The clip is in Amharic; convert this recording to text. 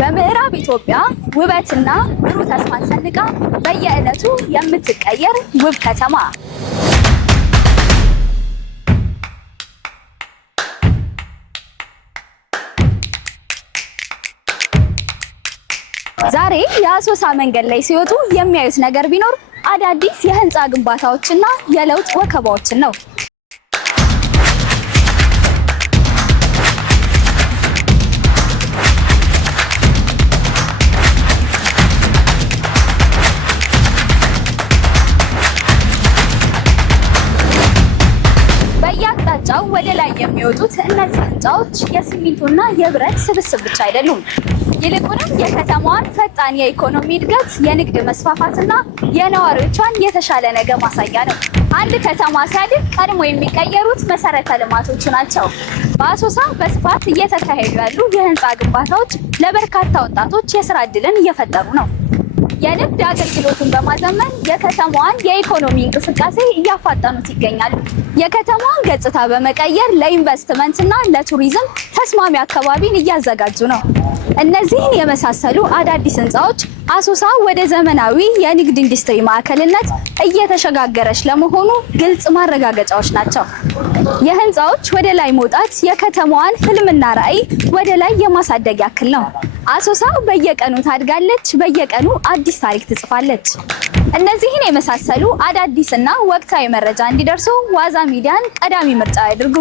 በምዕራብ ኢትዮጵያ ውበትና ብሩህ ተስፋን ሰንቃ በየዕለቱ የምትቀየር ውብ ከተማ። ዛሬ የአሶሳ መንገድ ላይ ሲወጡ የሚያዩት ነገር ቢኖር አዳዲስ የህንፃ ግንባታዎችና የለውጥ ወከባዎችን ነው። በየአቅጣጫው ወደ ላይ የሚወጡት እነዚህ ህንፃዎች የሲሚንቶና የብረት ስብስብ ብቻ አይደሉም። ይልቁንም የከተማዋን ፈጣን የኢኮኖሚ እድገት፣ የንግድ መስፋፋትና የነዋሪዎቿን የተሻለ ነገ ማሳያ ነው። አንድ ከተማ ሲያድግ ቀድሞ የሚቀየሩት መሰረተ ልማቶቹ ናቸው። በአሶሳ በስፋት እየተካሄዱ ያሉ የህንፃ ግንባታዎች ለበርካታ ወጣቶች የስራ ዕድልን እየፈጠሩ ነው። የንግድ አገልግሎቱን በማዘመን የከተማዋን የኢኮኖሚ እንቅስቃሴ እያፋጠኑት ይገኛሉ። የከተማዋን ገጽታ በመቀየር ለኢንቨስትመንትና ለቱሪዝም ተስማሚ አካባቢን እያዘጋጁ ነው። እነዚህን የመሳሰሉ አዳዲስ ህንፃዎች አሶሳ ወደ ዘመናዊ የንግድ ኢንዱስትሪ ማዕከልነት እየተሸጋገረች ለመሆኑ ግልጽ ማረጋገጫዎች ናቸው። የህንፃዎች ወደ ላይ መውጣት የከተማዋን ህልምና ራዕይ ወደ ላይ የማሳደግ ያክል ነው። አሶሳ በየቀኑ ታድጋለች፣ በየቀኑ አዲስ ታሪክ ትጽፋለች። እነዚህን የመሳሰሉ አዳዲስና ወቅታዊ መረጃ እንዲደርሱ ዋዛ ሚዲያን ቀዳሚ ምርጫ ያድርጉ።